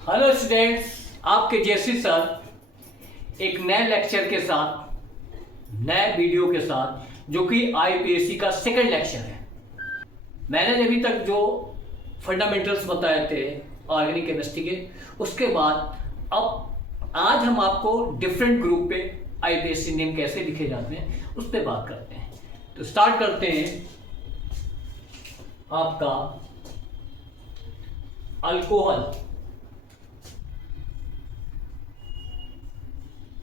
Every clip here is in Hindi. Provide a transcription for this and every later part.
हेलो स्टूडेंट्स, आपके जैसी सर एक नए लेक्चर के साथ, नए वीडियो के साथ, जो कि आईपीएससी का सेकंड लेक्चर है। मैंने अभी तक जो फंडामेंटल्स बताए थे ऑर्गेनिक केमिस्ट्री के, उसके बाद अब आज हम आपको डिफरेंट ग्रुप पे आईपीएससी नेम कैसे लिखे जाते हैं उस पर बात करते हैं। तो स्टार्ट करते हैं आपका अल्कोहल।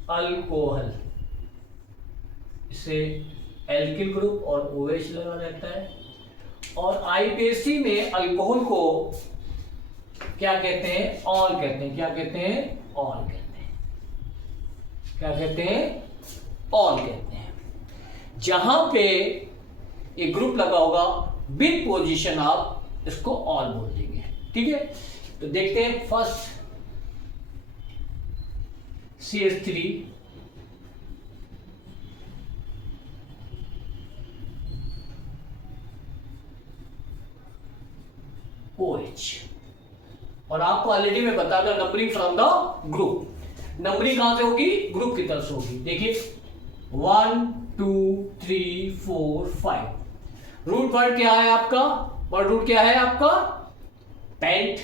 अल्कोहल इसे एल्किल ग्रुप और OH लगा रहता है। और आईपीएससी में अल्कोहल को क्या कहते हैं? ऑल कहते हैं। क्या कहते हैं? ऑल कहते हैं। क्या कहते हैं? ऑल कहते हैं। जहां पे एक ग्रुप लगा होगा विद पोजीशन आप इसको ऑल बोल देंगे। ठीक है, तो देखते हैं फर्स्ट CH3 OH। और आपको ऑलरेडी मैं बता दूं numbering from the group. Numbering कहां से होगी? ग्रुप की तरफ से होगी। देखिए 1 2 3 4 5। रूट वर्ड क्या है आपका? वर्ड रूट क्या है आपका? पेंट।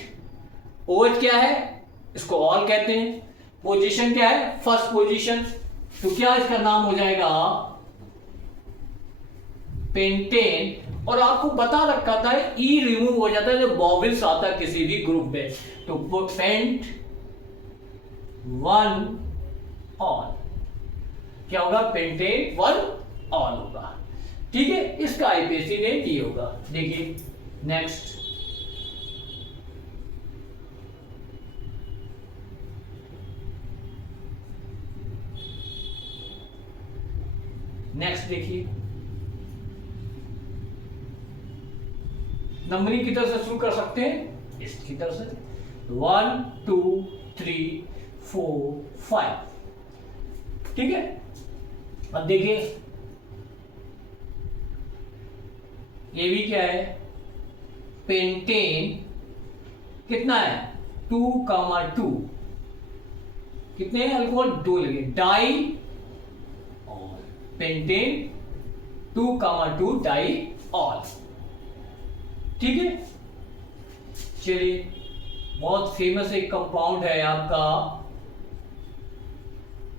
OH क्या है? इसको ऑल कहते हैं। पोजीशन क्या है? First position. तो क्या इसका नाम हो जाएगा? पेंटेन। और आपको बता रखा था ई रिमूव हो जाता है जब वॉवेल्स आता है किसी भी ग्रुप में। तो पेंट 1 ऑल क्या होगा? पेंटेन 1 ऑल होगा। ठीक है, इसका आईपीएससी नेम ये होगा। देखिए नेक्स्ट देखिए नंबरिंग की तरफ से शुरू कर सकते हैं इसकी तरफ से 1 2 3 4 5। ठीक है, अब देखिए ये भी क्या है? पेंटेन कितना है? 2,2। कितने अल्कोहल? 2 लगे। Diol. Pentane 2,2 diol. ठीक है, चलिए बहुत फेमस एक कंपाउंड है आपका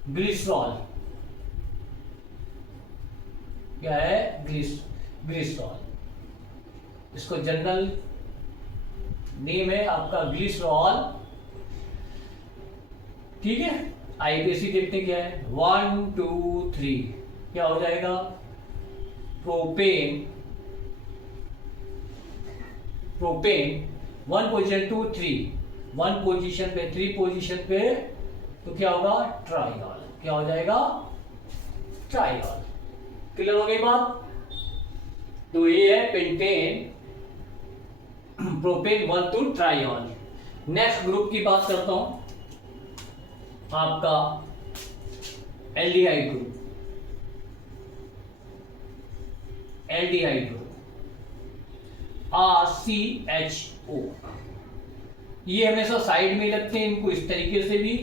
ग्लिसरॉल। क्या है? ग्लिसरॉल। इसको जनरल नेम है आपका ग्लिसरॉल। ठीक है, आईपीएससी देखते क्या है? 1 2 3 क्या हो जाएगा? प्रोपेन 1 पोजीशन 2 3 1 पोजीशन पे 3 पोजीशन पे, तो क्या होगा? ट्राइऑल। क्या हो जाएगा? ट्राइऑल। क्लियर हो गई बात? तो ये है पेंटेन प्रोपेन 1 2 ट्राइऑल। नेक्स्ट ग्रुप की बात करता हूं आपका aldehyde group. Aldehyde group RCHO। ये हमेशा साइड में लगते हैं। इनको इस तरीके से भी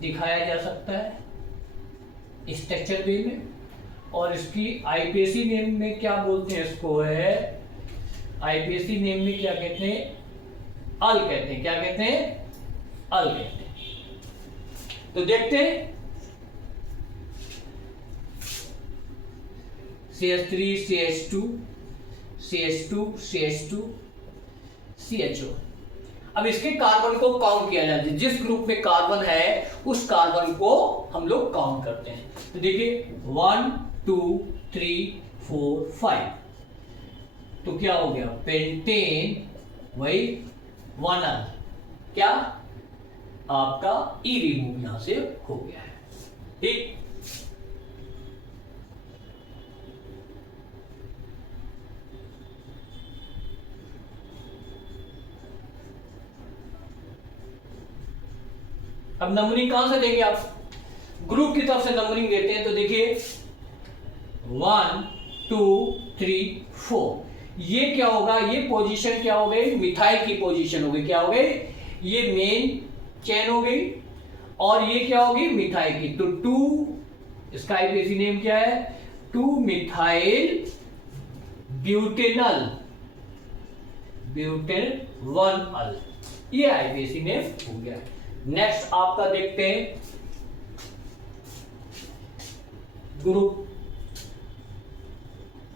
दिखाया जा सकता है स्ट्रक्चर वे में। और इसकी आईपीएससी नेम में क्या बोलते हैं? इसको है आईपीएससी नेम में क्या कहते हैं? अल कहते हैं। क्या कहते हैं? अल कहते हैं। तो देखते हैं CH3 CH2 CH2 CH2 CHO। अब इसके कार्बन को काउंट किया जाता है। जिस ग्रुप में कार्बन है उस कार्बन को हम लोग काउंट करते हैं। तो देखिए 1 2 3 4 5। तो क्या हो गया? पेंटेन वही 1 अल। क्या आपका ई रिमूव यहां से हो गया है। ठीक, अब नंबरिंग कहां से देंगे आप? ग्रुप की तरफ से नंबरिंग देते हैं। तो देखिए 1 2 3 4। ये क्या होगा? ये पोजीशन क्या हो गई? मिथाइल की पोजीशन हो गई। क्या हो गई? ये मेन चेन हो गई, और ये क्या होगी, मिथाइल की। तो 2, इसका आईपीएसी नेम क्या है, 2 मिथाइल ब्यूटेनल, ब्यूटेन 1 अल, ये आईपीएसी नेम हो गया। नेक्स्ट आपका देखते हैं ग्रुप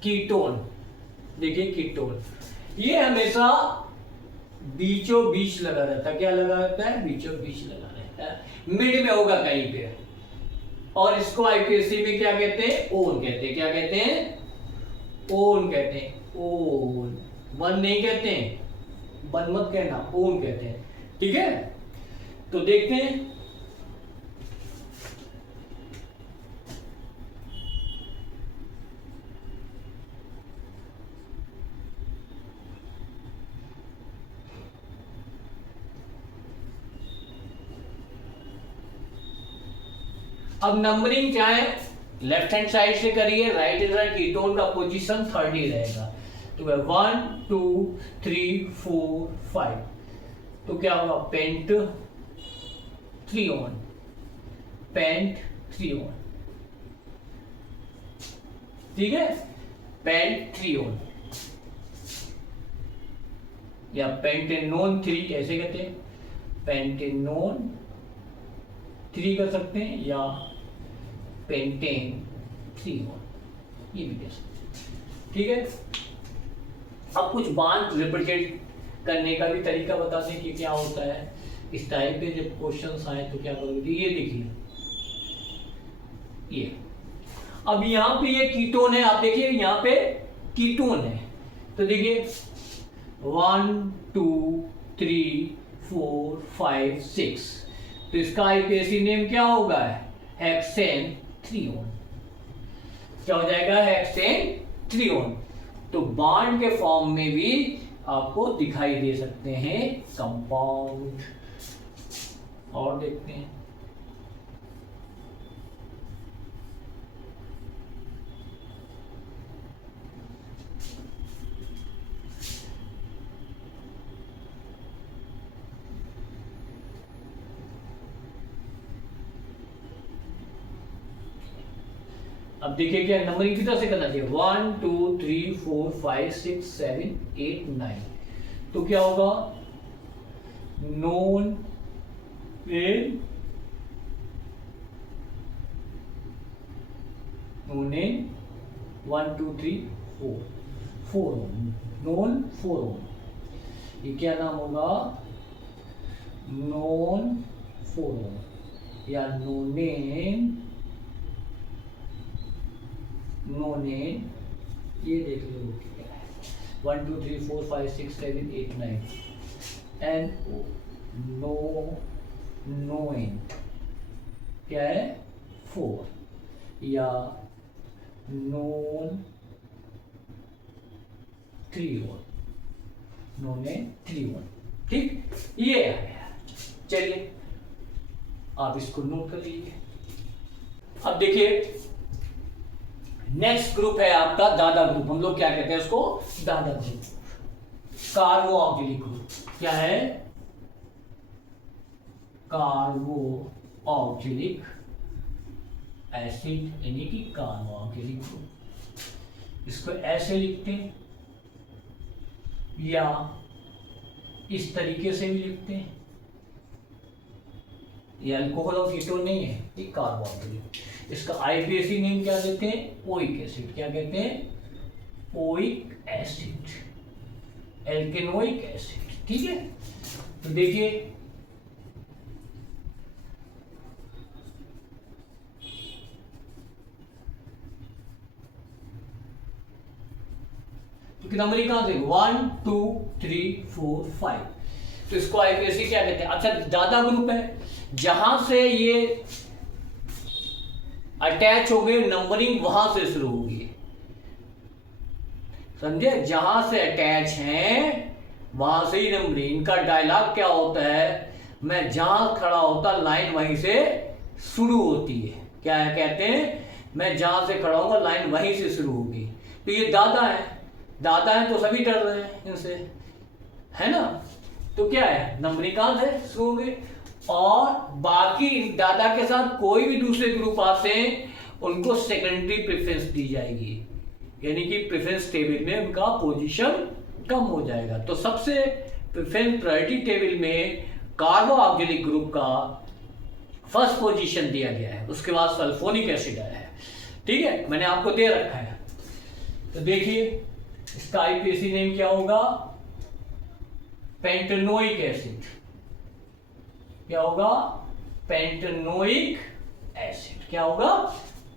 कीटोन। देखिए कीटोन, ये हमेशा बीचों बीच लगा रहता है। क्या लगा रहता है, बीचों बीच लगा रहता है, मिड में होगा कहीं पे। और इसको आईपीएससी में क्या कहते हैं, ओन कहते हैं। क्या कहते हैं, ओन कहते हैं, ओन। वन नहीं कहते हैं, वन मत कहना, ओन कहते हैं, ठीक है। तो देखते हैं, अब नंबरिंग चाहे लेफ्ट हैंड साइड से करिए, राइट हैंड साइड, कीटोन का पोजीशन 3rd ही रहेगा। तो 1 2 3 4 5, तो क्या होगा, पेंट 3 ऑन, पेंट 3 ऑन, ठीक है, पेंट 3 ऑन, या पेंटेनोन 3 ऐसे कहते हैं, पेंटेनोन 3 कर सकते हैं, या पेंटेन 3 ऑन, ये भी कह सकते हैं, ठीक है। अब कुछ बांध रिप्रेजेंट करने का भी तरीका बताते हैं कि क्या होता है। इस टाइप के जब क्वेश्चंस आए तो क्या करोगे, ये देखिए, ये अब यहां पे ये कीटोन है, आप देखिए यहां पे कीटोन है, तो देखिए 1 2 3 4 5 6, तो इसका आईपीएसी नेम क्या होगा, हेक्सेन 3 ऑन। क्या हो जाएगा, हेक्सेन 3 ऑन। तो बॉन्ड के फॉर्म में भी आपको दिखाई दे सकते हैं कंपाउंड। और देखते हैं, अब देखिए क्या नंबरिंग कितना से करना चाहिए, 1 2 3 4 5 6 7 8 9, तो क्या होगा, नोन पेन, नोनेन 1 2 3 4 नोन 4, ये क्या नाम होगा, नोन 4 या नोनेन, नोनेन, ये देख लो क्या है, 1 2 3 4 5 6 7 8 9, एन ओ, नो नोइन क्या है, 4, या नोन 3 1, नोने 3 1, ठीक, ये आ गया। चलिए आप इसको नोट कर लीजिए। अब देखिए नेक्स्ट ग्रुप है आपका दादा ग्रुप, हम लोग क्या कहते हैं उसको, दादा ग्रुप, कार्बो ऑक्सिलिक ग्रुप। क्या है, कार्बो ऑक्सिलिक एसिड, यानी कि कार्बो ऑक्सिलिक ग्रुप। इसको ऐसे लिखते हैं या इस तरीके से भी लिखते हैं, ये अल्कोहल और कीटोन नहीं है, ये कार्बो ऑक्सिलिक। इसका आईपीएसी नेम क्या देते हैं, ओइक एसिड। क्या कहते हैं, ओइक एसिड, एल्केनोइक एसिड, ठीक है। तो देखिए तो नंबर कहां से, 1 2 3 4 5, तो इसको आईपीएसी क्या कहते हैं। अच्छा दादा ग्रुप है, जहां से ये अटैच हो गए, नंबरिंग वहां से शुरू होगी, समझे, जहां से अटैच हैं वहां से ही नंबरिंग। इनका डायलॉग क्या होता है, मैं जहां खड़ा होता लाइन वहीं से शुरू होती है। क्या है, कहते हैं मैं जहां से खड़ा हूंगा लाइन वहीं से शुरू होगी। तो ये दादा है, दादा है तो सभी डर रहे हैं इनसे, है ना। तो क्या है, नंबरिंग कहां से शुरू होगी, और बाकी दादा के साथ कोई भी दूसरे ग्रुप आते हैं उनको सेकेंडरी प्रेफरेंस दी जाएगी, यानी कि प्रेफरेंस टेबल में उनका पोजीशन कम हो जाएगा। तो सबसे प्रेफरेंस प्रायोरिटी टेबल में कार्बो ऑक्जेलिक ग्रुप का फर्स्ट पोजीशन दिया गया है, उसके बाद सल्फोनिक एसिड आया है। ठीक है, मैंने आपको दे रखा है। तो देखिए इसका आईपीएसी नेम क्या होगा, पेंटेनोइक एसिड। क्या होगा, पेंटेनोइक एसिड। क्या होगा,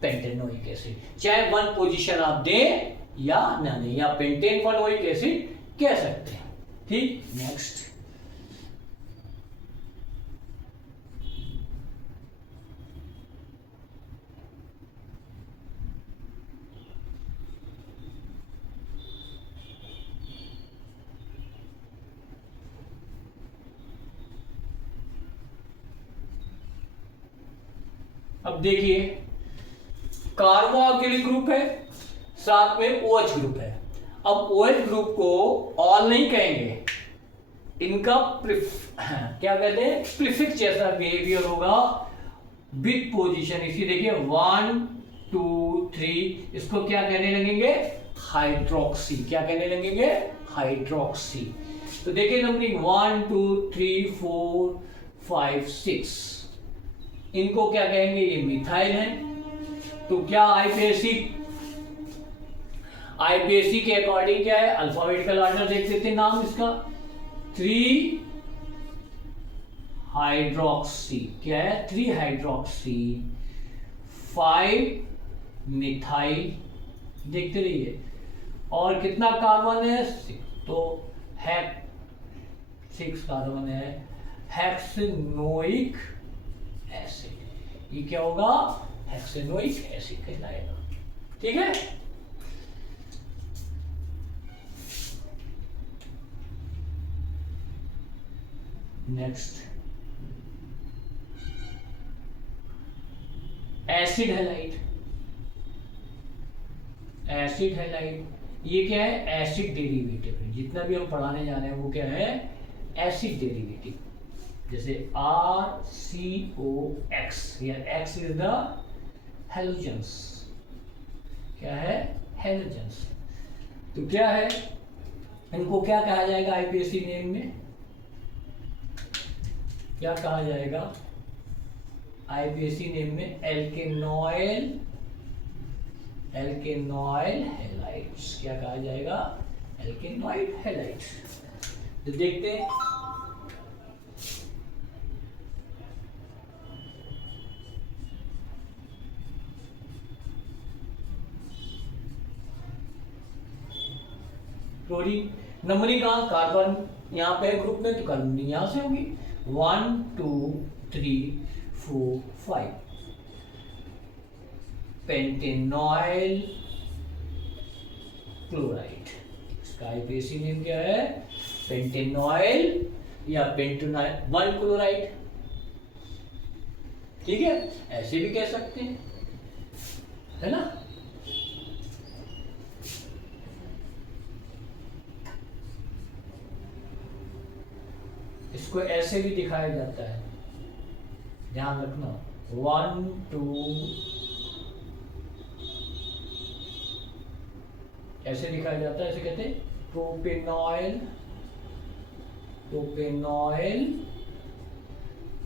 पेंटेनोइक एसिड। चाहे वन पोजीशन आप दें या ना दें, या पेंटेन फेनोइक एसिड कह सकते हैं। ठीक, नेक्स्ट। अब देखिए कार्बो ऑक्जेलिक ग्रुप है, साथ में OH ग्रुप है। अब OH ग्रुप को ऑल नहीं कहेंगे, इनका क्या कहते हैं, प्रीफिक्स जैसा बिहेवियर होगा विद पोजीशन। इसी देखिए 1 2 3, इसको क्या कहने लगेंगे, हाइड्रोक्सी। क्या कहने लगेंगे, हाइड्रोक्सी। तो देखिए नंबरिंग 1 2 3 4 5 6, इनको क्या कहेंगे, ये मिथाइल है। तो क्या आईपीएसी के अकॉर्डिंग क्या है, अल्फाबेटिकल ऑर्डर देख लेते हैं नाम इसका। 3 हाइड्रोक्सी, क्या है, 3 हाइड्रोक्सी, 5 मिथाइल, देखते रहिए। और कितना कार्बन है, 6, तो 6 कार्बन है, हेक्सेनोइक एसिड। ये क्या होगा, हेक्सेनोइक एसिड कहलाएगा। ठीक है, next acid halide. Acid halide ये क्या है, एसिड डेरिवेटिव है। जितना भी हम पढ़ाने जा रहे हैं वो क्या है, एसिड डेरिवेटिव। जैसे RCOX, या X इज द हेलोजेंस। क्या है, हेलोजेंस। तो क्या है, इनको क्या कहा जाएगा आईपीएसी नेम में, क्या कहा जाएगा आईपीएसी नेम में, एल्केनॉइल हैलाइड्स। क्या कहा जाएगा, एल्केनॉइड हैलाइड्स। तो देखते हैं, क्लोरीन। नंबरिंग कहाँ, कार्बन यहाँ पे ग्रुप में, तो कार्बन यहाँ से होगी। 1 2 3 4 5, पेंटेनॉइल क्लोराइड। इसका आईपीएसी नेम क्या है, पेंटेनॉइल या पेंटेनॉइल 1 क्लोराइड। ठीक है, ऐसे भी कह सकते हैं, है ना। इसको ऐसे भी दिखाया जाता है, ध्यान रखना। 1 2 ऐसे दिखाया जाता है, ऐसे कहते हैं प्रोपेनॉइल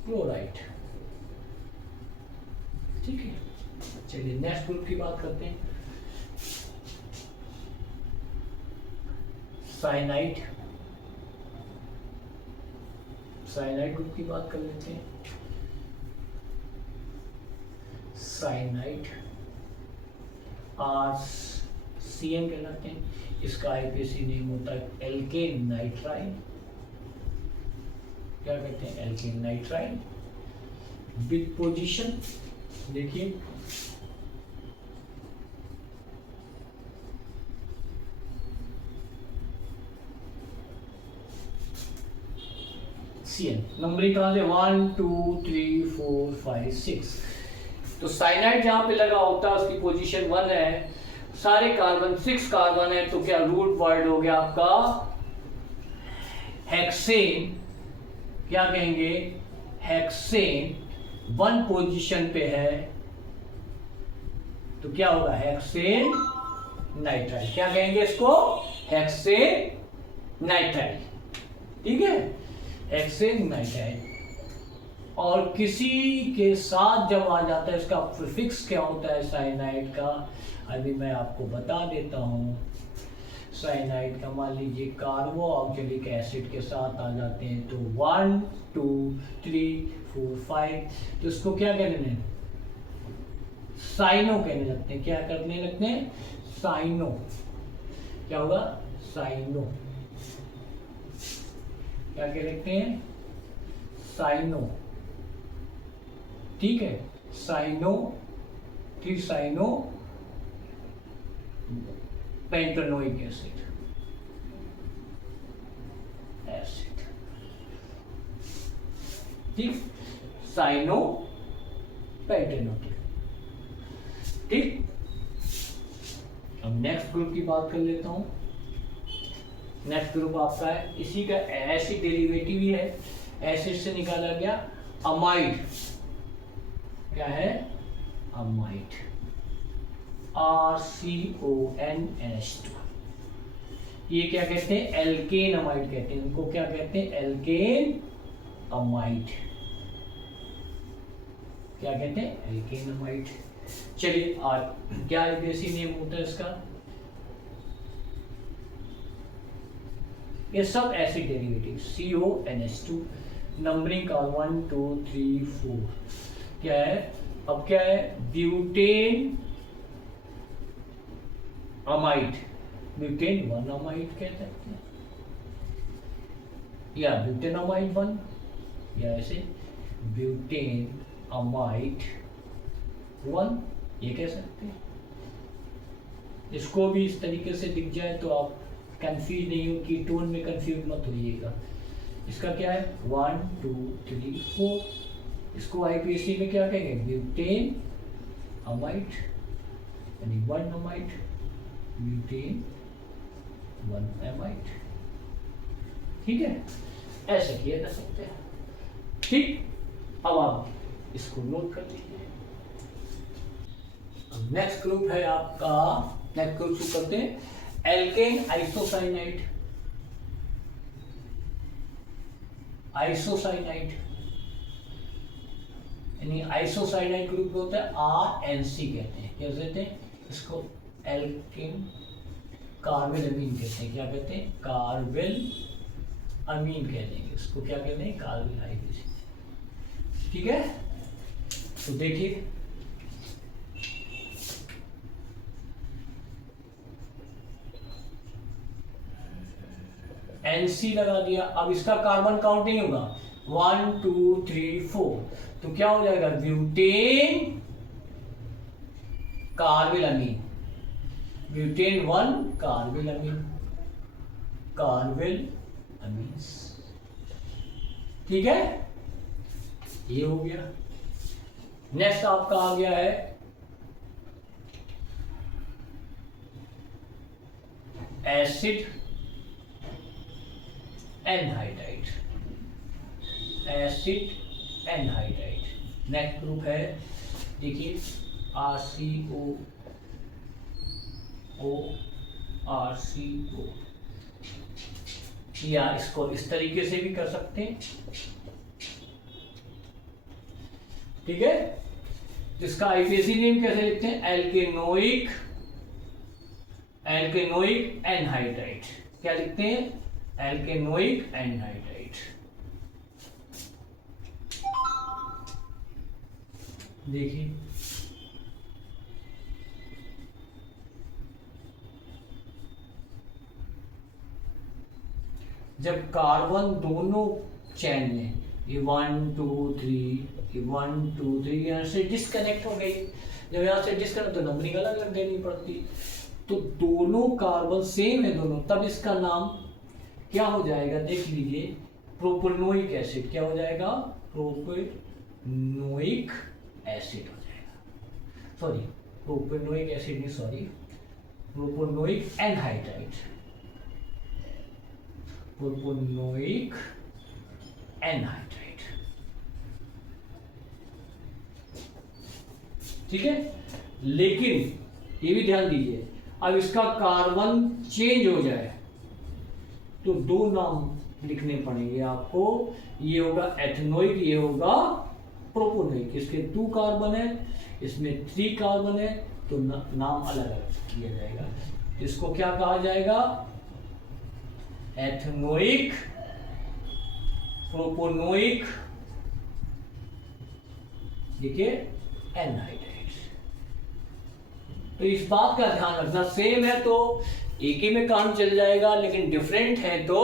क्लोराइड। ठीक है, चलिए नेक्स्ट ग्रुप की बात करते हैं, साइनाइड। साइनाइड ग्रुप की बात कर लेते हैं। साइनाइड RCN कहलाते हैं। इसका आईपीएसी नेम होता है एल्केन नाइट्राइड। क्या कहते हैं, एल्केन नाइट्राइड विद पोजीशन। देखिए CN। नंबरिंग कहां से, 1 2 3 4 5 6। तो साइनाइड जहां पे लगा होता है उसकी पोजीशन 1 है। सारे कार्बन 6 कार्बन है, तो क्या रूट वर्ड हो गया आपका हेक्सेन। क्या कहेंगे, हेक्सेन 1 पोजीशन पे है तो क्या होगा, हेक्सेन नाइट्राइल। क्या कहेंगे इसको, हेक्सेन नाइट्राइल। ठीक है, हेक्सेन नाइट्राइल। और किसी के साथ जब आ जाता है, इसका प्रीफिक्स क्या होता है साइनाइड का, अभी मैं आपको बता देता हूं। साइनाइड का मान लीजिए कार्बो ऑक्जेलिक एसिड के साथ आ जाते हैं तो 1 2 3 4 5, तो इसको क्या कहने हैं, साइनो कहने लगते हैं। क्या करने लगते हैं, साइनो। क्या होगा, साइनो। क्या कह लगते हैं, साइनो। ठीक है, साइनो, फिर साइनो पेंटानोइक एसिड, ठीक, साइनो पेंटानोइक। ठीक, अब नेक्स्ट ग्रुप की बात कर लेता हूं। नेक्स्ट ग्रुप आपका है, इसी का एसिड डेरिवेटिव ही है, एसिड से निकाला गया अमाइड। क्या है, अमाइड, RCONH2। ये क्या कहते हैं, एल्केन अमाइड कहते हैं इनको। क्या कहते हैं, एल्केन अमाइड। क्या कहते हैं, एल्केन अमाइड। चलिए आज क्या बेसिक नेम होता है इसका, ये सब एसिड डेरिवेटिव CONH2, नंबरिंग का 1 2 3 4। क्या है, अब क्या है, ब्यूटेन अमाइड, ब्यूटेन 1 अमाइड कह सकते हैं, या ब्यूटेन अमाइड 1, या ऐसे ब्यूटेन अमाइड 1 ये कह सकते हैं। इसको भी इस तरीके से दिख जाए तो आप कंफ्यूज नहीं हो, कि टोन में कंफ्यूज मत होइएगा। इसका क्या है, 1 2 3 4। इसको आईपीएससी में क्या कहेंगे, ब्यूटेन अमाइड, यानी 1 अमाइड, ब्यूटेन 1 अमाइड। ठीक है, ऐसे किया जा सकते हैं। ठीक, अब आप इसको नोट कर लीजिए। नेक्स्ट ग्रुप है आपका, नेक्स्ट ग्रुप शुरू करते हैं, एल्केन आइसोसाइनाइड। आइसोसाइनाइड यानी आइसोसाइनाइड ग्रुप होता है, RNC कहते हैं। क्या कहते हैं इसको, एल्केन कार्बेल अमीन कहते हैं। क्या कहते हैं, कार्बेल अमीन कहते हैं इसको। क्या कहते हैं, कार्बेल हाइड्रोजन। ठीक है, तो देखिए NC लगा दिया। अब इसका कार्बन काउंट नहीं होगा, 1 2 3 4, तो क्या हो जाएगा, ब्यूटेन कार्बेल अमीन, ब्यूटेन 1 कार्बेल अमीन, कार्बेल अमीन। ठीक है, ये हो गया। नेक्स्ट आपका आ गया है acid anhydride, acid anhydride. Next group है, देखिए RCO, या इसको इस तरीके से भी कर सकते हैं। ठीक है, इसका आईपीएसी नेम कैसे लिखते हैं, एल्केनोइक, एल्केनोइक एनहाइड्राइड। क्या लिखते हैं, एल्केनोइक एनहाइड्राइड। देखिए जब कार्बन दोनों चैन में, ये 1 2 3, ये 1 2 3 यहाँ से डिस्कनेक्ट हो गई। जब यहाँ से डिस्कनेक्ट तो नंबरिंग अलग अलग देनी पड़ती, तो दोनों कार्बन सेम है दोनों, तब इसका नाम क्या हो जाएगा, देख लीजिए, प्रोपेनोइक एसिड। क्या हो जाएगा, प्रोपेनोइक एसिड हो जाएगा। सॉरी, प्रोपेनोइक एसिड नहीं, sorry, propanoic anhydride, propanoic anhydride. ठीक है, लेकिन ये भी ध्यान दीजिए, अब इसका कार्बन चेंज हो जाए तो दो नाम लिखने पड़ेंगे आपको, ये होगा एथेनोइक, ये होगा प्रोपोनोइक। इसके 2 कार्बन है, इसमें 3 कार्बन है, तो नाम अलग अलग किया जाएगा। इसको क्या कहा जाएगा? एथेनोइक, प्रोपोनोइक, देखिए एनहाइड्राइड। तो इस बात का ध्यान रखना, सेम है तो एक ही में काम चल जाएगा, लेकिन डिफरेंट है तो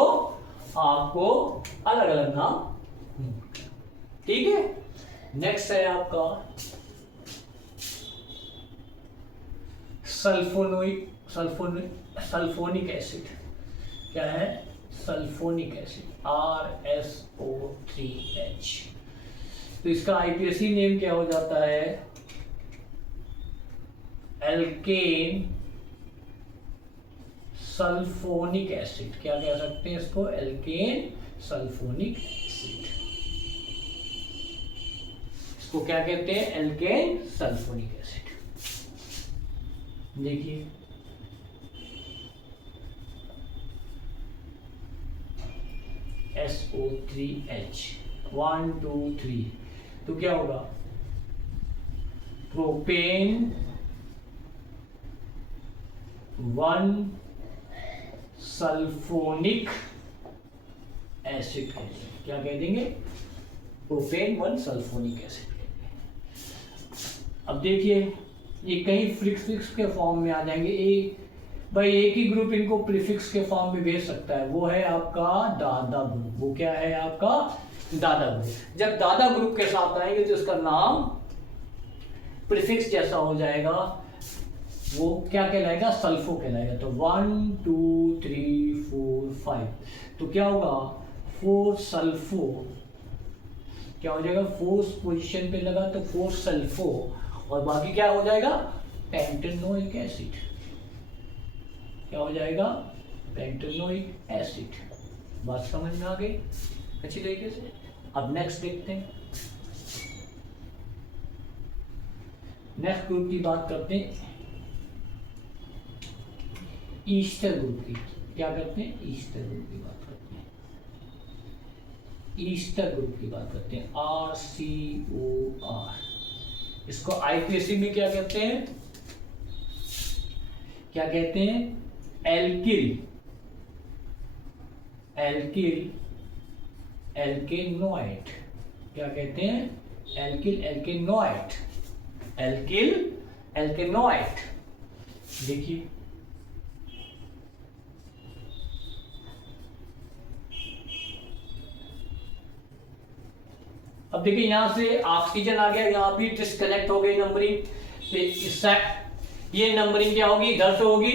आपको अलग अलग नाम, ठीक है। नेक्स्ट है आपका सल्फोनिक एसिड। क्या है? Sulphonic acid, RSO3H। तो इसका आईपीएसी नेम क्या हो जाता है? Alkane sulphonic acid. क्या कह सकते हैं इसको? Alkane sulphonic acid. इसको क्या कहते हैं? Alkane sulphonic acid. देखिए SO3H 1 2 3, तो क्या होगा? प्रोपेन 1 सल्फोनिक एसिड कहेंगे। क्या कह देंगे? प्रोपेन 1 सल्फोनिक एसिड कहेंगे। अब देखिए ये कहीं प्रीफिक्स के फॉर्म में आ जाएंगे। भाई एक ही ग्रुप इनको प्रीफिक्स के फॉर्म में भेज सकता है, वो है आपका दादा ग्रुप। वो क्या है आपका? दादा ग्रुप। जब दादा ग्रुप के साथ आएंगे तो इसका नाम प्रीफिक्स जैसा हो जाएगा, वो क्या कहलाएगा? सल्फो कहलाएगा। तो 1 2 3 4 5, तो क्या होगा? 4 सल्फो। क्या हो जाएगा? 4 पोजीशन पे लगा तो 4 सल्फो, और बाकी क्या हो जाएगा? Pentanoic acid. क्या हो जाएगा? Pentanoic acid. बात समझ में आ गई अच्छी तरीके से? अब नेक्स्ट देखते हैं। नेक्स्ट ग्रुप की बात करते हैं, ईस्टर ग्रुप की। क्या करते हैं? ईस्टर ग्रुप की बात करते हैं। ईस्टर ग्रुप की बात करते हैं, RCOR। इसको आईपीएसी में क्या कहते हैं? क्या कहते हैं? एल्किल एल्केनोइड। क्या कहते हैं? एल्केनोइड। देखिए अब देखिए यहां से ऑक्सीजन आ गया, यहां भी डिस्कनेक्ट हो गई नंबरिंग। ये नंबरिंग क्या होगी? इधर से होगी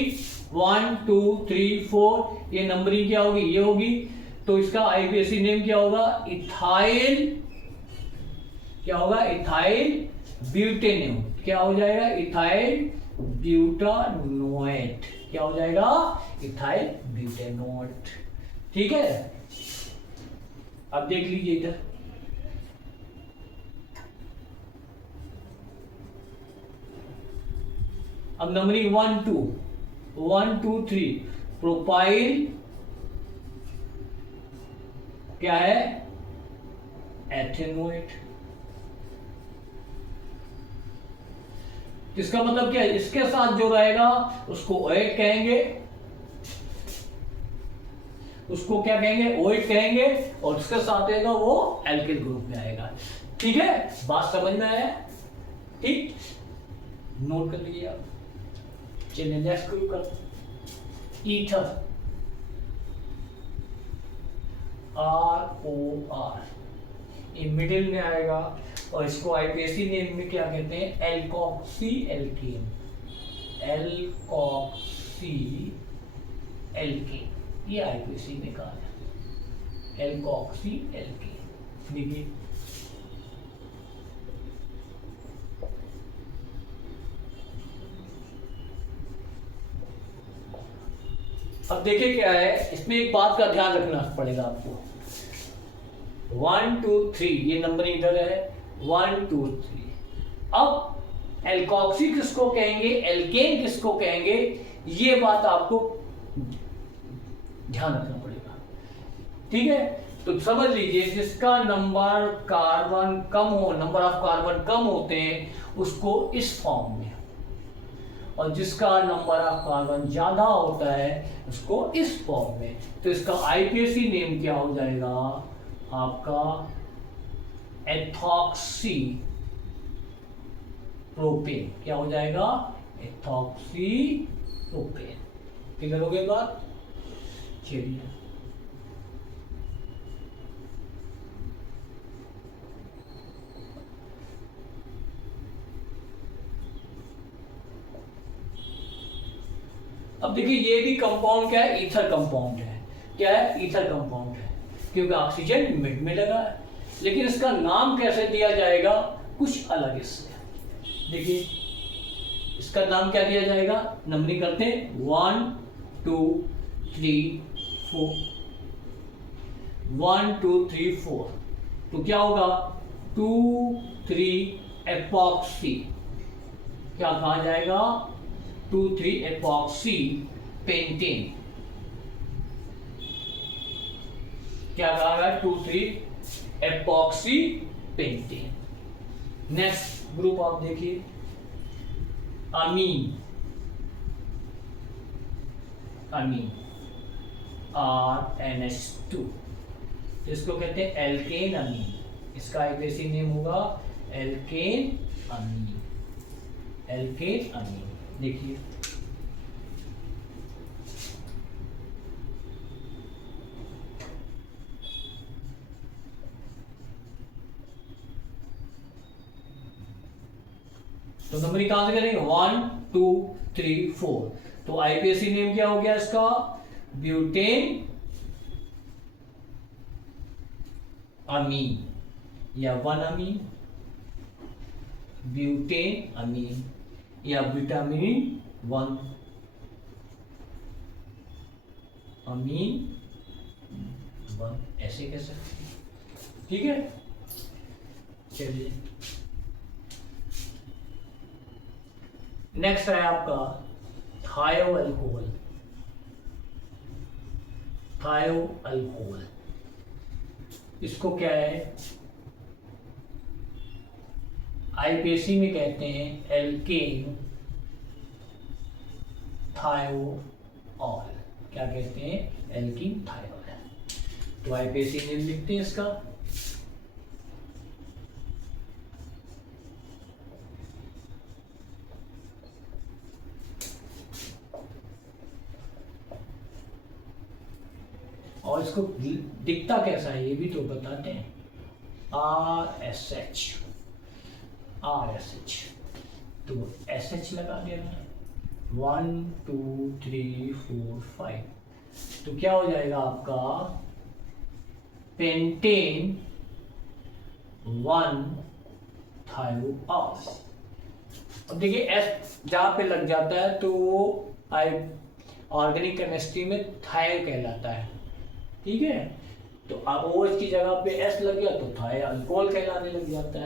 1 2 3 4, ये नंबरिंग क्या होगी? ये होगी। तो इसका आईपीएसी नेम क्या होगा? इथाइल। क्या होगा? Ethyl butanone. क्या हो जाएगा? इथाइल ब्यूटानोएट। क्या हो जाएगा? इथाइल ब्यूटेनोएट। ठीक है, अब देख लीजिए इधर। अब नंबरिंग 1 2 3, प्रोपाइल क्या है? एथेनोइट। इसका मतलब क्या है? इसके साथ जो रहेगा उसको ओएट कहेंगे, उसको क्या कहेंगे? ओएट कहेंगे, और उसके साथ रहेगा वो एल्किल ग्रुप में आएगा। ठीक है, बात समझ में आया? ठीक, नोट कर लीजिए आप। चलिए नेक्स्ट ग्रुप कर, ईथर, ROR, ये मिडिल में आएगा, और इसको आईपीएसी नेम में क्या कहते हैं? Alkoxy alkene. ये आईपीएसी में कहा है, एल्कोक्सी एल्केन। देखिए अब देखिए क्या है, इसमें एक बात का ध्यान रखना पड़ेगा आपको। 1 2 3, ये नंबर इधर है 1 2 3। अब एल्कोक्सी किसको कहेंगे, एल्केन किसको कहेंगे, ये बात आपको ध्यान रखना पड़ेगा। ठीक है, तो समझ लीजिए जिसका नंबर कार्बन कम हो, नंबर ऑफ कार्बन कम होते हैं उसको इस फॉर्म में, और जिसका नंबर ऑफ कार्बन ज्यादा होता है उसको इस फॉर्म में। तो इसका आईपीएसी नेम क्या हो जाएगा आपका, एथॉक्सी प्रोपेन। क्या हो जाएगा, एथॉक्सी प्रोपेन। क्लियर हो गई बात। चलिए अब देखिए, ये भी कंपाउंड क्या है, ईथर कंपाउंड है। क्या है, ईथर कंपाउंड है, क्योंकि ऑक्सीजन मिड में लगा है। लेकिन इसका नाम कैसे दिया जाएगा, कुछ अलग इससे। देखिए इसका नाम क्या दिया जाएगा, नंबरिंग करते हैं 1 2 3 4, 1 2 3 4। तो क्या होगा 2 3 एपॉक्सी। क्या कहा जाएगा, 2 3 एपॉक्सी पेंटेन। क्या कहा गया, 2 3 एपॉक्सी पेंटेन। नेक्स्ट ग्रुप आप देखिए, अमीन। अमीन RNH2, इसको कहते हैं एल्केन अमीन। इसका एक बेसिक नेम होगा एल्केन अमीन। एल्केन अमीन देखिए, तो नंबरिंग कहां से करेंगे, 1 2 3 4। तो आईपीएसी नेम क्या हो गया इसका, ब्यूटेन अमीन या 1 अमीन, ब्यूटेन अमीन या विटामिन 1 अमीन 1, ऐसे कह सकते हैं। ठीक है, चलिए नेक्स्ट है आपका थायो अल्कोहल। थायो अल्कोहल, इसको क्या है, आईपीएसी में कहते हैं एल्केन थायोल। क्या कहते हैं, एल्कीन थायोल। तो आईपीएसी नेम लिखते हैं इसका, और इसको दिखता कैसा है ये भी तो बताते हैं, RSH। RSH, तो SH लगा देना, 1 2 3 4 5। तो क्या हो जाएगा आपका पेंटेन 1 थायोल। अब देखिए एस जहां पे लग जाता है तो वो ऑर्गेनिक केमिस्ट्री में थायो कहलाता है। ठीक है, तो अब ओ एच की जगह पे एस लग गया तो थायो अल्कोहल कहलाने लग जाता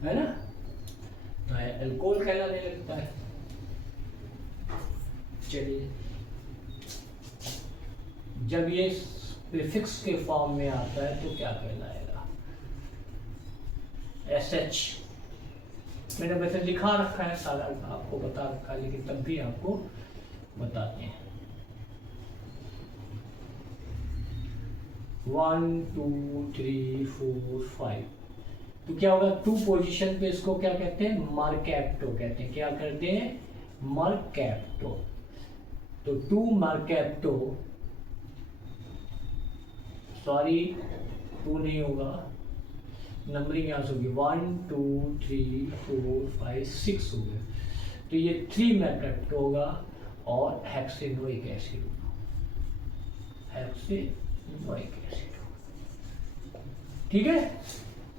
है ना, थायो अल्कोहल कहलाने लगता है। चलिए, जब ये प्रीफिक्स के फॉर्म में आता है तो क्या कहलाएगा, SH। मैंने वैसे लिखा रखा है सारा, आपको बता रखा है, लेकिन तब भी आपको बताते हैं। 1 2 3 4 5। तो क्या होगा, 2 पोजीशन पे इसको क्या कहते हैं, मर्कैप्टो कहते हैं। क्या करते हैं, मर्कैप्टो। तो 2 मर्कैप्टो, सॉरी 2 नहीं होगा, नंबरिंग यहाँ से होगी 1 2 3 4 5 6 हो गए। तो ये 3 मर्कैप्टो होगा और हेक्सेनोइक एसिड होगा, हेक्सेनोइक एसिड होगा। ठीक है,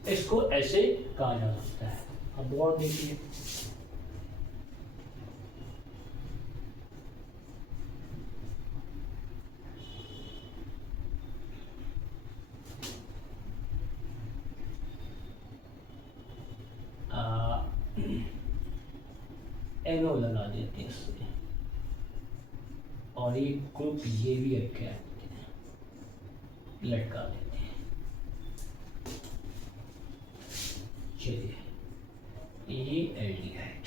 इसको ऐसे कहा जा सकता है। अब और देखिए, NO लगा देते हैं इसमें, और एक ग्रुप ये भी रखे लटका देते हैं। चलिए ये एल्डिहाइड,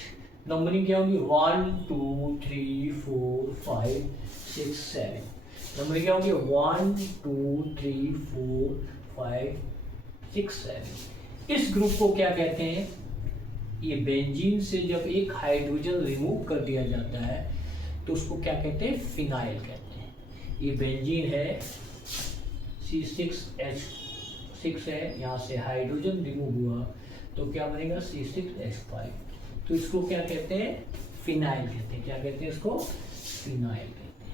नंबरिंग क्या होगी 1 2 3 4 5 6 7, नंबरिंग क्या होगी 1 2 3 4 5 6 7। इस ग्रुप को क्या कहते हैं, ये बेंजीन से जब एक हाइड्रोजन रिमूव कर दिया जाता है तो उसको क्या कहते हैं, फिनाइल कहते हैं। ये बेंजीन है C6H6 है, यहाँ से हाइड्रोजन रिमूव हुआ तो क्या बनेगा C6H5, तो इसको क्या कहते हैं, फिनाइल कहते हैं। क्या कहते हैं इसको, फिनाइल कहते हैं।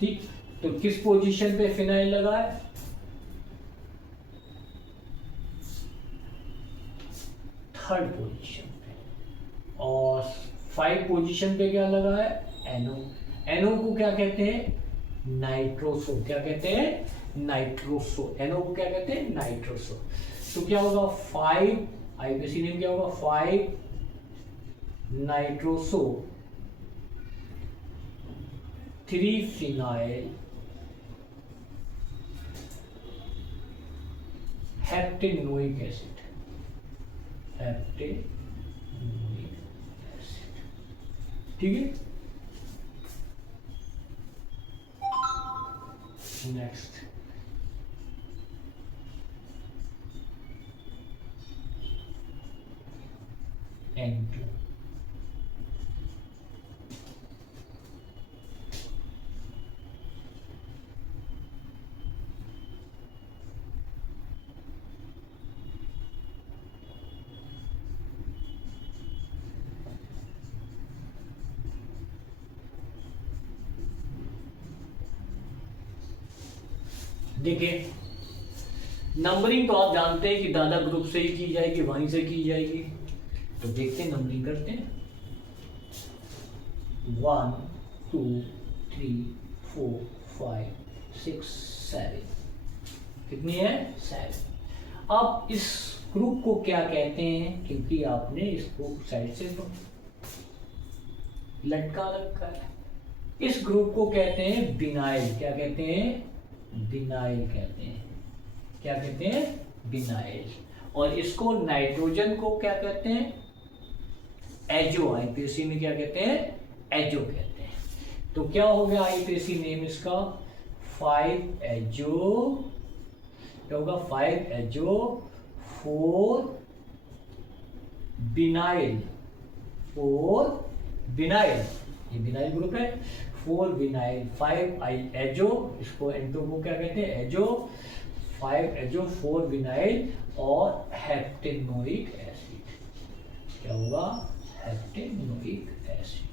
ठीक, तो किस पोजीशन पे फिनाइल लगा है, थर्ड पोजीशन पे, और 5 पोजीशन पे क्या लगा है, NO। NO को क्या कहते हैं, नाइट्रोसो। क्या कहते हैं, नाइट्रोसो। NO को क्या कहते हैं, नाइट्रोसो। तो क्या होगा 5, आईपीसी नेम क्या होगा 5 नाइट्रोसो 3 फिनाइल हेप्टेनोइक एसिड, हेप्टेनोइक एसिड। ठीक है, नेक्स्ट N2। देखिए नंबरिंग तो आप जानते हैं कि दादा ग्रुप से ही की जाएगी, वहीं से की जाएगी। तो देखते हैं, नंबरिंग करते हैं 1 2 3 4 5 6 7, कितनी है 7। अब इस ग्रुप को क्या कहते हैं, क्योंकि आपने इसको साइड से तो लटका रखा है, इस ग्रुप को कहते हैं बिनाइल। क्या कहते हैं, बिनाइल कहते हैं। क्या कहते हैं, बिनाइल। और इसको नाइट्रोजन को क्या कहते हैं, एजो। आईपीसी में क्या कहते हैं, एजो कहते हैं। तो क्या हो गया आईपीसी नेम इसका 5 एजो, क्या होगा 5 एजो 4 बिनाइल, 4 बिनाइल, ये बिनाइल ग्रुप है, 4 बिनाइल 5 एजो, इसको N2 को क्या कहते हैं, एजो, 5 एजो 4 बिनाइल और हेप्टेनोइक एसिड। क्या होगा, हेप्टेनोइक एसिड।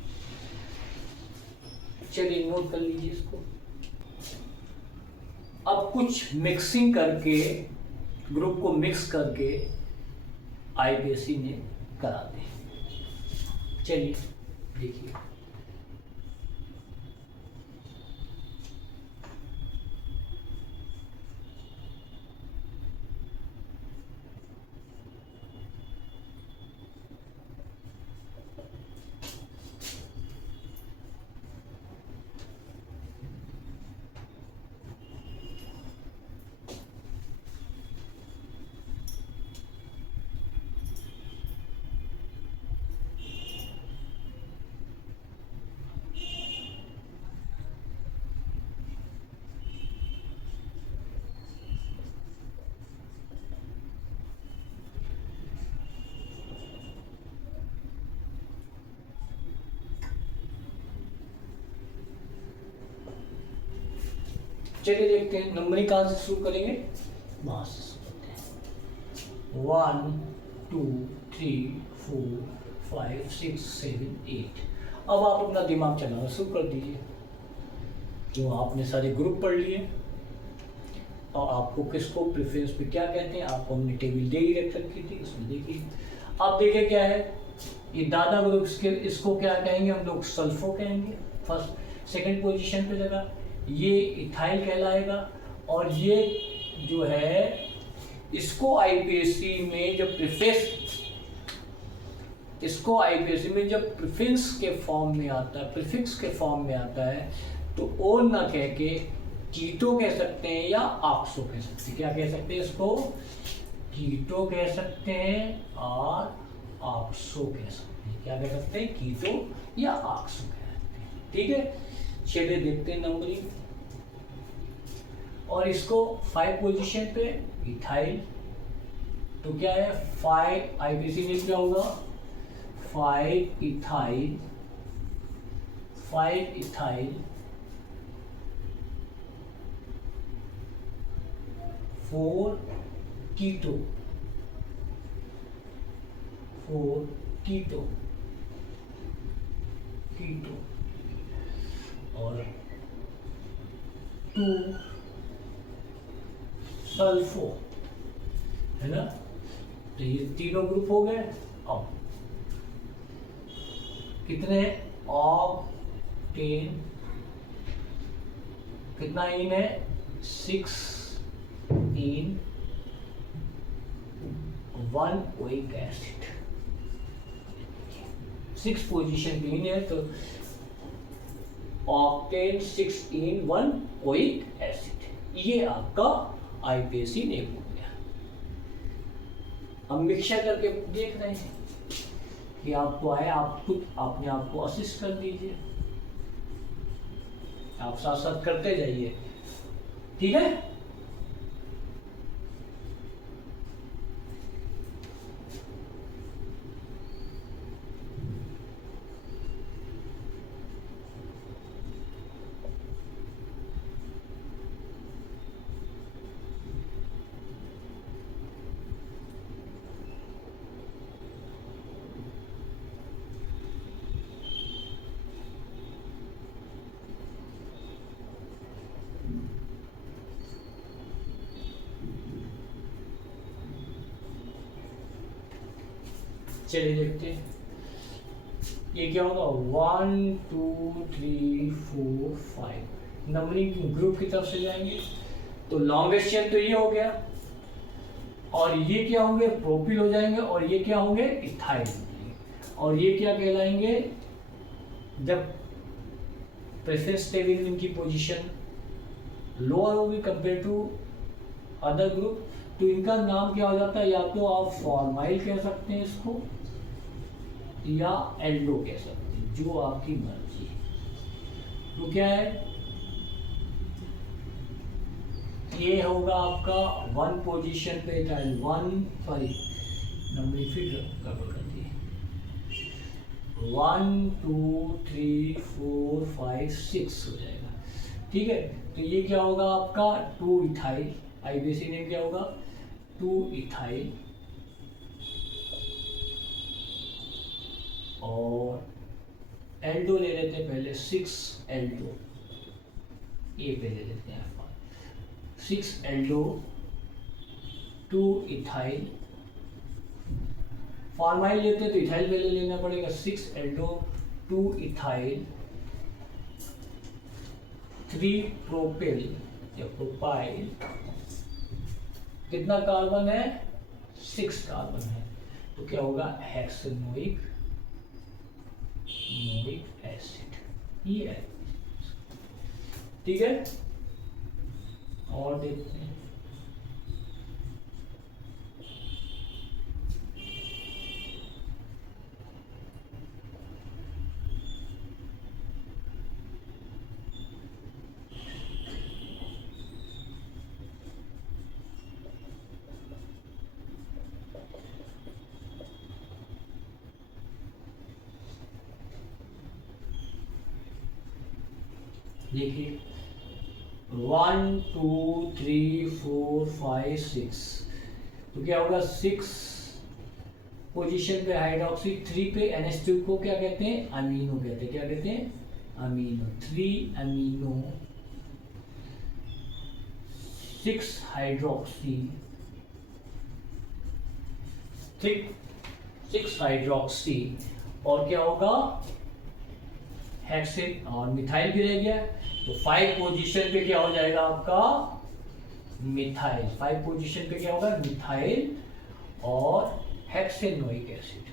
चलिए नोट कर लीजिए इसको। अब कुछ मिक्सिंग करके, ग्रुप को मिक्स करके आईपीएससी ने करा दे। चलिए देखिए, चलिए देखते हैं नंबरिंग कहाँ से शुरू करेंगे, वहां से शुरू करते हैं। 1 2 3 4 5 6 7 8। अब आप अपना दिमाग चलाना शुरू कर दीजिए। जो आपने सारे ग्रुप पढ़ लिए और आपको किसको प्रेफरेंस पे क्या कहते हैं, आपको हमने टेबल दे ही रख रखी थी, इसमें देखिए। अब देखिए क्या है, ये दादा ग्रुप, इसको क्या कहेंगे हम लोग, सल्फो कहेंगे। फर्स्ट सेकंड पोजीशन पे लगा, ये इथाइल कहलाएगा। और ये जो है इसको आईपीएससी में जब प्रीफेस इसको आईपीएसी में जब प्रीफिक्स के फॉर्म में आता है, प्रीफिक्स के फॉर्म में आता है, तो ओ ना कह के कीटो कह सकते हैं या ऑक्सो कह सकते हैं। क्या कह सकते हैं इसको? कीटो कह सकते हैं और ऑक्सो कह सकते हैं। क्या कह सकते हैं? कीटो या ऑक्सो कह सकते हैं। ठीक है, चलिए देखते हैं नंबरिंग। और इसको 5 पोजीशन पे इथाइल, तो क्या है 5 आईपीसी में क्या होगा? 5 इथाइल, 5 इथाइल 4 कीटो, 4 कीटो, कीटो और 2 सल्फो, है ना। तो ये तीनों ग्रुप हो गए। अब कितने ऑक्टेन, कितना इन है? 6 इन 1 ओइक एसिड, 6 पोजीशन पे इन है, तो ऑक्टेन 6 इन 1 ओइक एसिड, ये आपका आईपीएसी नेम हो गया। हम मिक्सचर करके देख रहे हैं कि आपको आए, आप खुद अपने आप को असिस्ट कर दीजिए, आप साथ साथ करते जाइए। ठीक है, चलिए देखते हैं ये क्या होगा। 1 2 3 4 5 नंबरिंग ग्रुप की तरफ से जाएंगे, तो लॉन्गेस्ट चेन तो ये हो गया, और ये क्या होंगे? प्रोपिल हो जाएंगे, और ये क्या होंगे? इथाइल। और ये क्या कहलाएंगे? जब प्रेफरेंस टेबल में इनकी पोजीशन लोअर होगी कंपेयर टू अदर ग्रुप, तो इनका नाम क्या हो जाता है? या तो आप फॉर्माइल कह सकते हैं इसको, या एल्डो कह सकते हैं, जो आपकी मर्जी है। तो क्या है, ये होगा आपका 1 पोजीशन पे इथाइल 1 सॉरी नंबरिंग फिर गड़बड़ कर दी, 1 2 3 4 5 6 हो जाएगा। ठीक है, तो ये क्या होगा आपका 2 इथाइल, आईबीसी नेम क्या होगा? 2 इथाइल और एल्डो ले लेते हैं पहले, 6 एल्डो, ये पे ले लेते हैं 6 एल्डो 2 इथाइल, फॉर्माइल लेते हैं तो इथाइल पहले लेना पड़ेगा, 6 एल्डो 2 इथाइल 3 प्रोपिल या प्रोपाइल, कितना कार्बन है? 6 कार्बन है, तो क्या होगा? हेक्सेनोइक एसिड, ये है। ठीक है, और देखते हैं देखिए 1 2 3 4 5 6, तो क्या होगा? 6 पोजीशन पे हाइड्रोक्सी, 3 पे NH2 को क्या कहते हैं? अमीनो कहते हैं। क्या कहते हैं? अमीनो, 3 अमीनो 6 हाइड्रोक्सी, 6 हाइड्रोक्सी, और क्या होगा? हेक्सेन, और मिथाइल भी रह गया, तो 5 पोजीशन पे क्या हो जाएगा आपका? मिथाइल। 5 पोजीशन पे क्या होगा? मिथाइल और हेक्सेनोइक एसिड।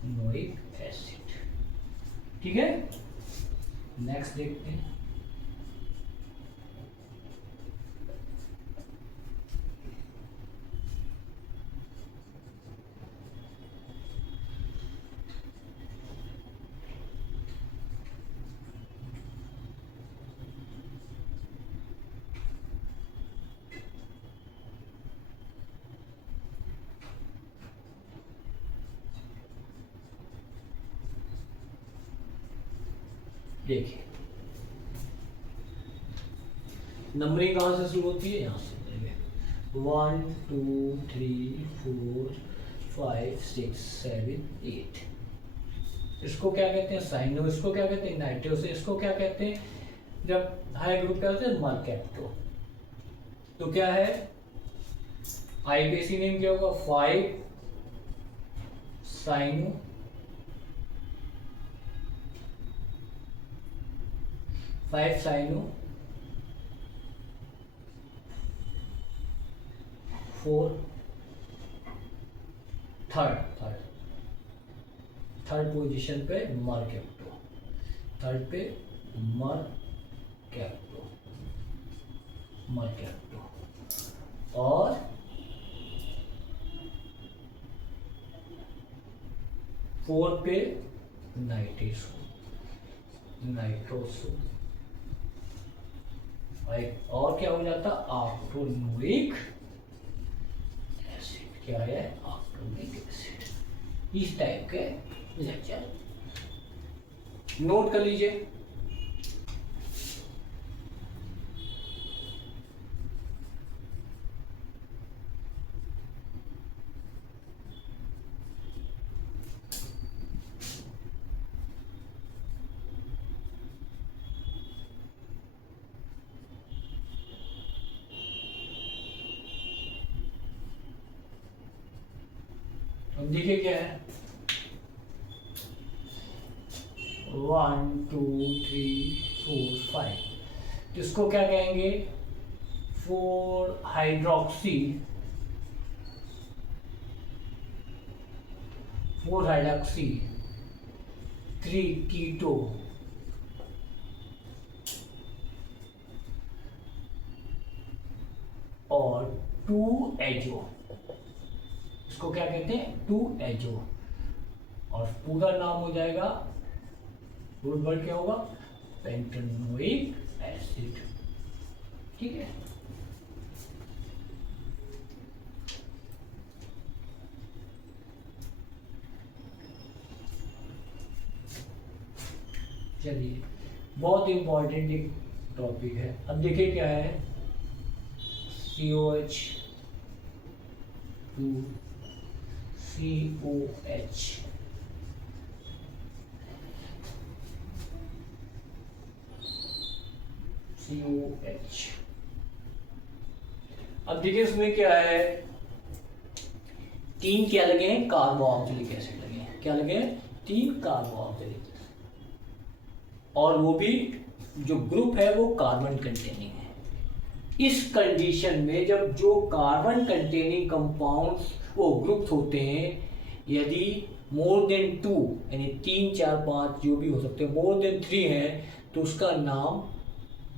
कार्बोनोइक एसिड। ठीक है, नेक्स्ट देखते हैं। देखिए नंबरिंग कहाँ से शुरू होती है, यहाँ से 1 2 3 4 5 6 7 8। इसको क्या कहते हैं, साइनो। इसको क्या कहते हैं, नाइट्रो। से इसको क्या कहते हैं, जब हाई ग्रुप क्या होते हैं, मरकैप्टो। तो क्या है, आईपीसी नेम क्या होगा, 5 साइनो 5 साइनो 4 थर्ड पोजीशन पे मरकैप्टो, थर्ड पे मरकैप्टो और फोर्थ पे नाइट्रोसो और क्या हो जाता, ऑक्टेनोइक एसिड। क्या है, ऑक्टेनोइक एसिड। इस टाइप के लेक्चर नोट कर लीजिए। देखिए क्या है, 1 2 3 4 5। इसको क्या कहेंगे, 4 हाइड्रोक्सी 3 कीटो और 2 एजो। इसको क्या कहते हैं, 2 एजो। और पूरा नाम हो जाएगा, रूट वर्ड क्या होगा, पेंटेनोइक एसिड। ठीक है, चलिए बहुत इंपॉर्टेंट एक टॉपिक है। अब देखिए क्या है, COH 2 COH अब देखिए इसमें क्या है, 3 क्या लगे हैं, कार्बोक्सिलिक एसिड लगे हैं। क्या लगे हैं, 3 कार्बोक्सिलिक एसिड। और वो भी जो ग्रुप है वो कार्बन कंटेनिंग है। इस कंडीशन में जब जो कार्बन कंटेनिंग कंपाउंड्स वो ग्रुप होते हैं, यदि मोर देन 2 यानी 3 4 5 जो भी हो सकते हैं, मोर देन 3 है तो उसका नाम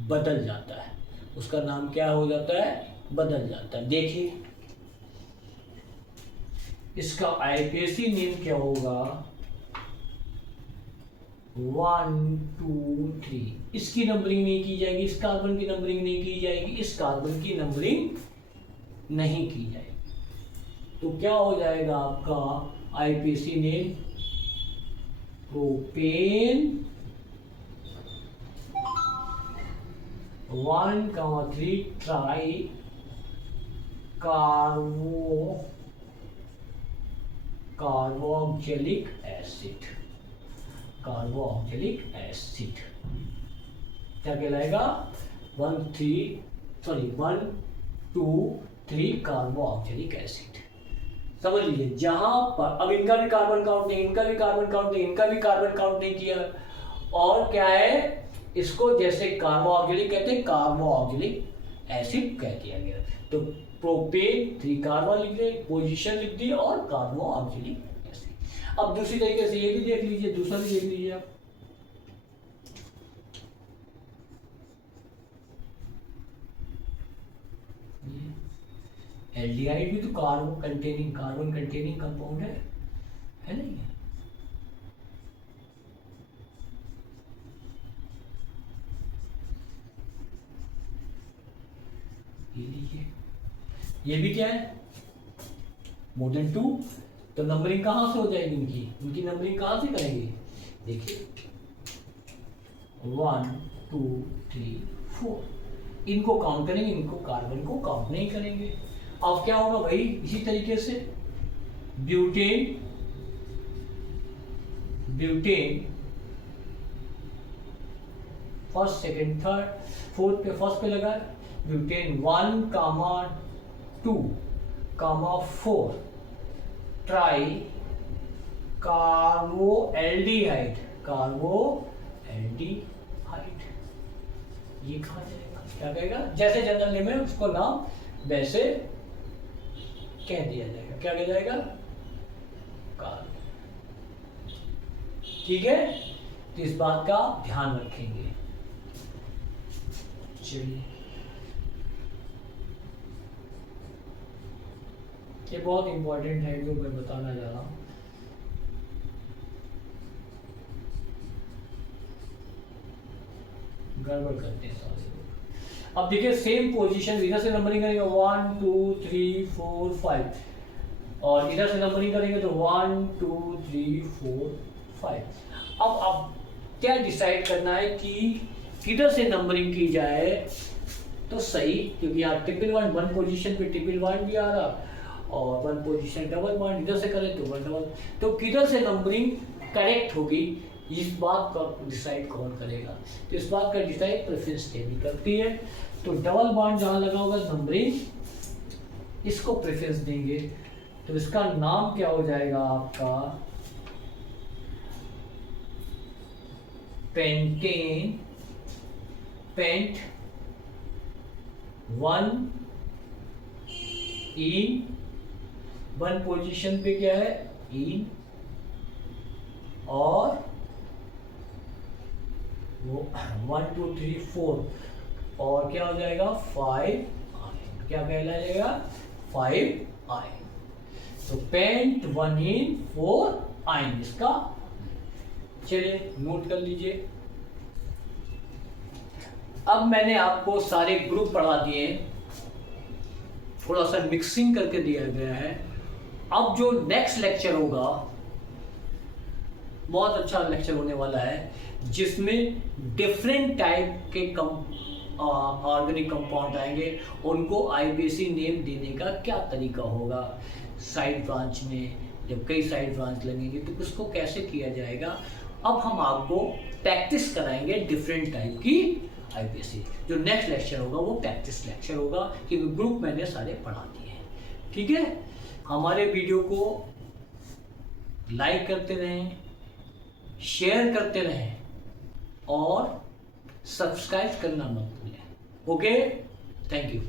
बदल जाता है। उसका नाम क्या हो जाता है, बदल जाता है। देखिए इसका आईपीसी नेम क्या होगा, 1 2 3। इसकी नंबरिंग नहीं की जाएगी, इस कार्बन की नंबरिंग नहीं की जाएगी, इस कार्बन की नंबरिंग नहीं की जाएगी। तो क्या हो जाएगा आपका IPC name, propane 1,3 try carboxylic acid. Carboxylic acid क्या कहलाएगा, 1 2 3 कार्बोक्सिलिक एसिड। समझ लीजिए, जहां पर अब इनका भी कार्बन काउंट नहीं, इनका भी कार्बन काउंट नहीं, इनका भी कार्बन काउंट नहीं किया, और क्या है, इसको जैसे कार्बोक्सिलिक कहते हैं, कार्बोक्सिलिक एसिड कह दिया गया। तो प्रोपेन 3 कार्बन लिख दे, पोजीशन लिख दी और कार्बोक्सिलिक एसिड। अब दूसरी तरीके से ये भी देख लीजिए, दूसरा भी देख लीजिए आप। एल्डिहाइड भी तो कार्बन कंटेनिंग कंपाउंड है नहीं? ये लीजिए, ये भी क्या है, मोर देन 2। तो नंबरिंग कहाँ से हो जाएगी इनकी नंबरिंग कहाँ से करेंगे? देखिए 1 2 3 4 इनको काउंट करेंगे, इनको कार्बन को काउंट नहीं करेंगे। अब क्या होगा भाई, इसी तरीके से butane first second third fourth पे, फर्स्ट पे लगा ब्यूटेन 1 कामा 2 कामा 4 ट्राई कार्बो एल्डिहाइड ये कहा जाएगा, क्या कहेगा? जैसे जनरल नेम है उसको नाम वैसे कह दिया जाएगा, क्या कह जाएगा? कार्बन। ठीक है, तो इस बात का ध्यान रखेंगे। चलिए, ये बहुत इंपॉर्टेंट है जो मैं बताना जा रहा हूं। गड़बड़ करते हैं सारे लोग। अब देखिए सेम पोजीशन, इधर से नंबरिंग करेंगे 1 2 3 4 5 और इधर से नंबरिंग करेंगे तो 1 2 3 4 5। अब क्या डिसाइड करना है कि किधर से नंबरिंग की जाए तो सही, क्योंकि आप ट्रिपल वन पोजीशन पे ट्रिपल वन भी आ रहा और वन पोजीशन डबल वन, इधर से करें तो वन डबल, तो किधर से नंबरिंग करेक्ट होगी इस बात का डिसाइड कौन करेगा? तो इस बात का डिसाइड प्रेफरेंस टेबल करती है। तो डबल बॉन्ड जहां लगा होगा नंबरिंग इसको प्रेफरेंस देंगे, तो इसका नाम क्या हो जाएगा आपका? पेंटेन, पेंट 1 इन वन पोजीशन पे क्या है? इन, और वो 1 2 3 4 और क्या हो जाएगा? 5 आयन। क्या कहला जाएगा? 5 आयन। तो पेंट 1 इन 4 आयन इसका, चलिए नोट कर लीजिए। अब मैंने आपको सारे ग्रुप पढ़ा दिए, थोड़ा सा मिक्सिंग करके दिया गया है। अब जो नेक्स्ट लेक्चर होगा बहुत अच्छा लेक्चर होने वाला है जिसमें डिफरेंट टाइप के ऑर्गेनिक कंपाउंड आएंगे, उनको आईबीसी नेम देने का क्या तरीका होगा। साइड ब्रांच में जब कई साइड ब्रांच लगेंगे तो उसको कैसे किया जाएगा। अब हम आपको प्रैक्टिस कराएंगे डिफरेंट टाइप की आईबीसी। जो नेक्स्ट लेक्चर होगा वो प्रैक्टिस लेक्चर होगा, क्योंकि ग्रुप मैंने सारे पढ़ा दिए हैं। ठीक है, हमारे वीडियो को लाइक करते रहें, शेयर करते रहें और सब्सक्राइब करना मत भूलें। Okay, thank you.